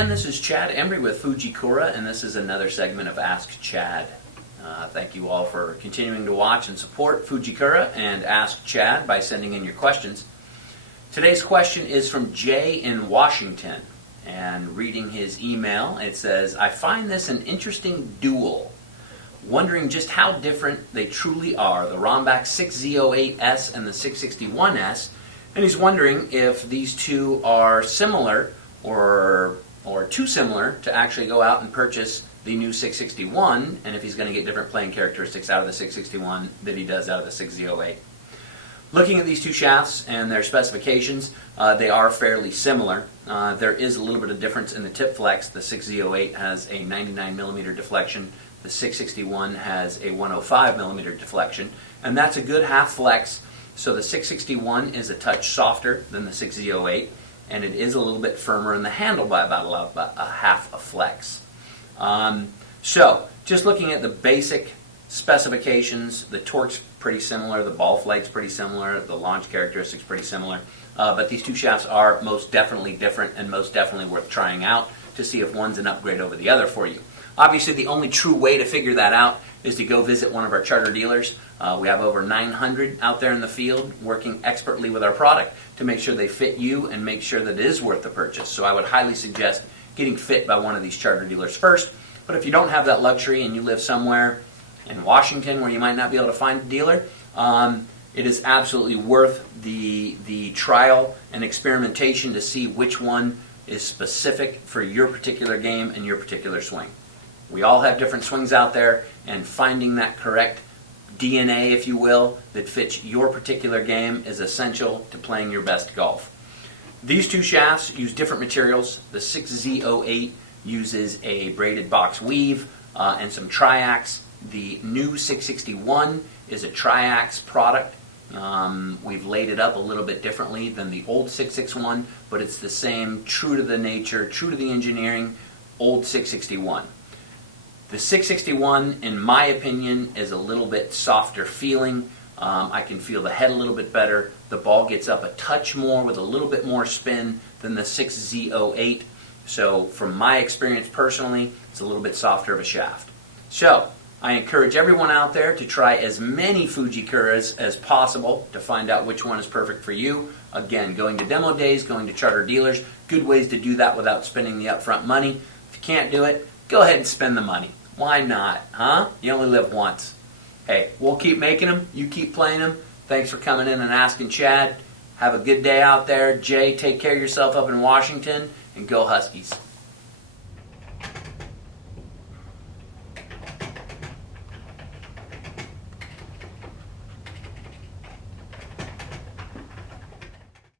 again, this is Chad Embry with Fujikura, and this is another segment of Ask Chad. Thank you all for continuing to watch and support Fujikura and Ask Chad by sending in your questions. Today's question is from Jay in Washington, and reading his email, it says, I find this an interesting duel. Wondering just how different they truly are, the Rombax 6Z08S and the 661S, and he's wondering if these two are similar or too similar to actually go out and purchase the new 661, and if he's going to get different playing characteristics out of the 661 than he does out of the 6Z08. Looking at these two shafts and their specifications, they are fairly similar. There is a little bit of difference in the tip flex. The 6Z08 has a 99mm deflection. The 661 has a 105mm deflection, and that's a good half flex. So the 661 is a touch softer than the 6Z08, and it is a little bit firmer in the handle by about a half a flex. So just looking at the basic specifications, the torque's pretty similar, the ball flight's pretty similar, the launch characteristics pretty similar, but these two shafts are most definitely different and most definitely worth trying out to see if one's an upgrade over the other for you. Obviously, the only true way to figure that out is to go visit one of our charter dealers. We have over 900 out there in the field working expertly with our product to make sure they fit you and make sure that it is worth the purchase. So I would highly suggest getting fit by one of these charter dealers first. But if you don't have that luxury and you live somewhere in Washington where you might not be able to find a dealer, it is absolutely worth the trial and experimentation to see which one is specific for your particular game and your particular swing. We all have different swings out there, and finding that correct DNA, if you will, that fits your particular game is essential to playing your best golf. These two shafts use different materials. The 6Z08 uses a braided box weave and some triax. The new 661 is a triax product. We've laid it up a little bit differently than the old 661, but it's the same, true to the nature, true to the engineering, old 661. The 661, in my opinion, is a little bit softer feeling. I can feel the head a little bit better. The ball gets up a touch more with a little bit more spin than the 6Z08. So from my experience personally, it's a little bit softer of a shaft. So I encourage everyone out there to try as many Fujikuras as possible to find out which one is perfect for you. Again, going to demo days, going to charter dealers, good ways to do that without spending the upfront money. If you can't do it, go ahead and spend the money. Why not, huh? You only live once. Hey, we'll keep making them. You keep playing them. Thanks for coming in and asking Chad. Have a good day out there. Jay, take care of yourself up in Washington, and go Huskies.